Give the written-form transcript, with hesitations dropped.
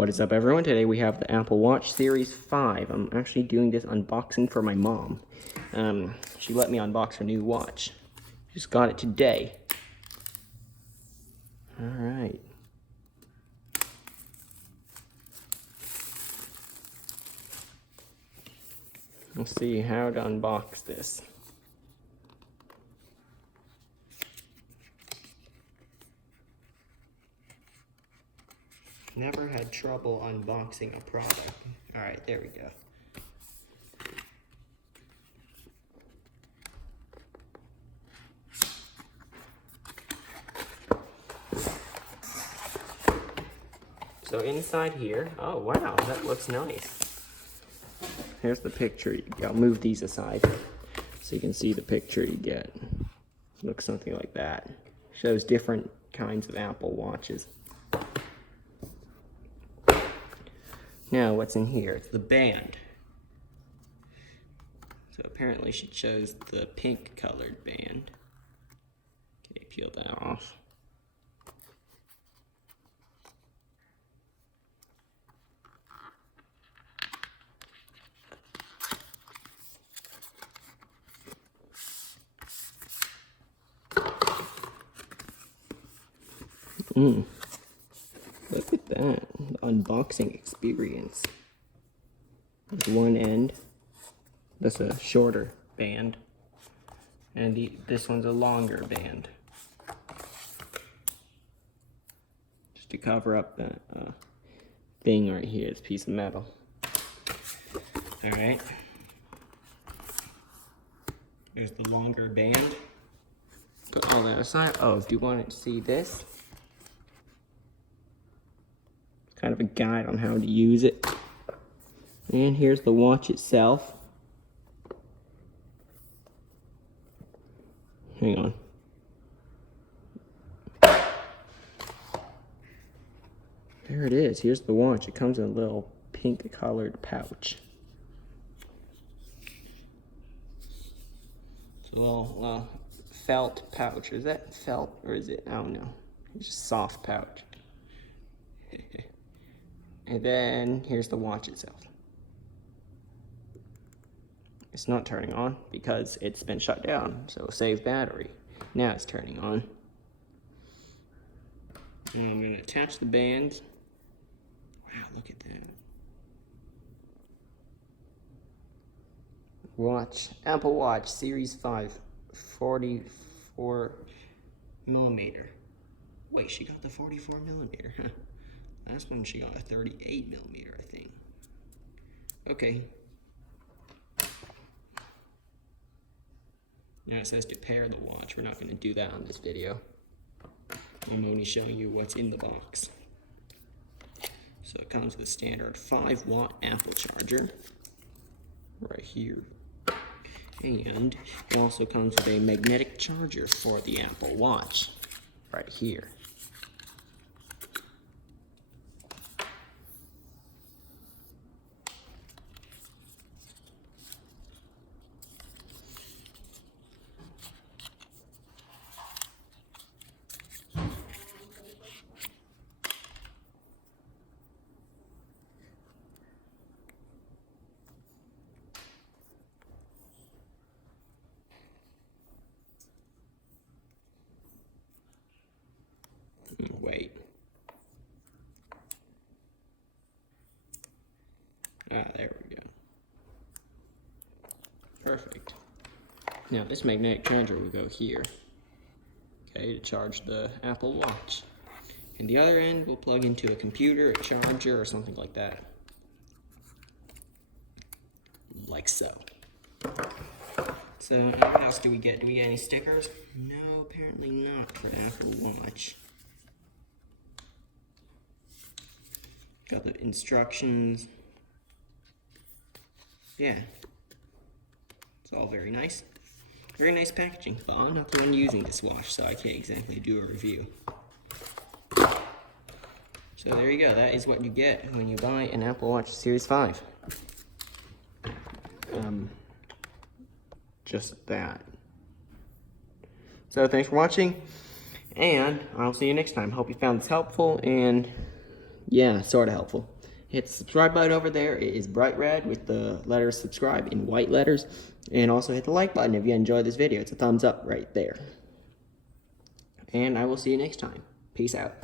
What is up, everyone? Today we have the Apple Watch Series 5. I'm actually doing this unboxing for my mom. She let me unbox her new watch. Just got it today. Alright. Let's see how to unbox this. Never had trouble unboxing a product. Alright, there we go. So inside here, oh wow, that looks nice. Here's the picture. I'll move these aside so you can see the picture you get. Looks something like that. Shows different kinds of Apple Watches. Now, what's in here? It's the band. So apparently she chose the pink colored band. Okay, peel that off. Look at that, the unboxing experience. There's one end, that's a shorter band, and this one's a longer band. Just to cover up that thing right here, this piece of metal. Alright. There's the longer band. Put all that aside. Oh, if you wanted to see this, kind of a guide on how to use it. And here's the watch itself. Hang on. There it is. Here's the watch. It comes in a little pink colored pouch. It's a little felt pouch. Is that felt or is it? I don't know. It's just a soft pouch. And then here's the watch itself. It's not turning on because it's been shut down, so save battery. Now it's turning on. Now I'm going to attach the bands. Wow, look at that. Watch, Apple Watch Series 5, 44 millimeter. Wait, she got the 44 millimeter. Last one she got a 38 millimeter, I think. Okay. Now it says to pair the watch. We're not going to do that on this video. I'm only showing you what's in the box. So it comes with a standard 5-watt Apple charger right here. And it also comes with a magnetic charger for the Apple Watch right here. Wait. Ah, there we go. Perfect. Now this magnetic charger will go here. Okay, to charge the Apple Watch. And the other end will plug into a computer, a charger, or something like that. Like so. So, what else do we get? Do we get any stickers? No, apparently not for the Apple Watch. Got the instructions. Yeah. It's all very nice. Very nice packaging, but I'm not the one using this watch, so I can't exactly do a review. So there you go. That is what you get when you buy an Apple Watch Series 5. Just that. So thanks for watching, and I'll see you next time. Hope you found this helpful, and Yeah, sort of helpful. Hit the subscribe button over there. It is bright red with the letters subscribe in white letters. And also hit the like button if you enjoyed this video. It's a thumbs up right there. And I will see you next time. Peace out.